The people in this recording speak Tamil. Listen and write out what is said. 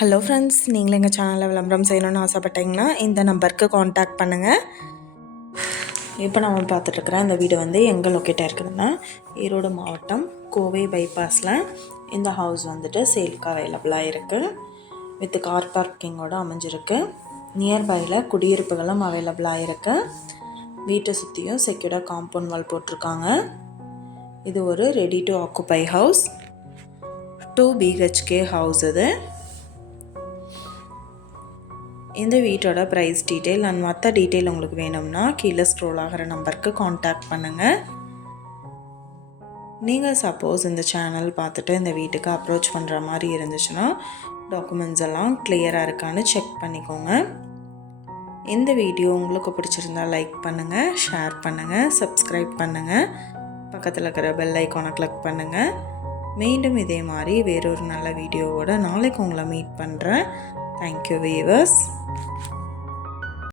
ஹலோ ஃப்ரெண்ட்ஸ், நீங்களும் எங்கள் சேனலில் விளம்பரம் செய்யணும்னு ஆசைப்பட்டீங்கன்னா இந்த நம்பருக்கு காண்டாக்ட் பண்ணுங்கள். இப்போ நம்ம பார்த்துட்ருக்குற இந்த வீடு வந்து எங்கே லொக்கேட்டாக இருக்குதுன்னா ஈரோடு மாவட்டம் கோவை பைபாஸில் இந்த ஹவுஸ் வந்துட்டு சேலுக்கு அவைலபிளாக இருக்குது. வித் கார் பார்க்கிங்கோடு அமைஞ்சிருக்கு. நியர்பையில் குடியிருப்புகளும் அவைலபிளாக இருக்குது. வீட்டை சுற்றியும் செக்யூர்டாக காம்பவுண்ட் வால் போட்டிருக்காங்க. இது ஒரு ready to occupy house. 2 BHK house இது. இந்த வீட்டோட ப்ரைஸ் டீட்டெயில் அண்ட் மற்ற டீட்டெயில் உங்களுக்கு வேணும்னா கீழே ஸ்க்ரோல் ஆகிற நம்பருக்கு காண்டாக்ட் பண்ணுங்கள். நீங்கள் சப்போஸ் இந்த சேனல் பார்த்துட்டு இந்த வீட்டுக்கு அப்ரோச் பண்ணுற மாதிரி இருந்துச்சுன்னா டாக்குமெண்ட்ஸ் எல்லாம் கிளியராக இருக்கான்னு செக் பண்ணிக்கோங்க. இந்த வீடியோ உங்களுக்கு பிடிச்சிருந்தால் லைக் பண்ணுங்கள், ஷேர் பண்ணுங்கள், சப்ஸ்கிரைப் பண்ணுங்கள், பக்கத்தில் இருக்கிற பெல் ஐக்கானை கிளிக் பண்ணுங்கள். மீண்டும் இதே மாதிரி வேறொரு நல்ல வீடியோவோட நாளைக்கு உங்களை மீட் பண்ணுறேன். Thank you viewers.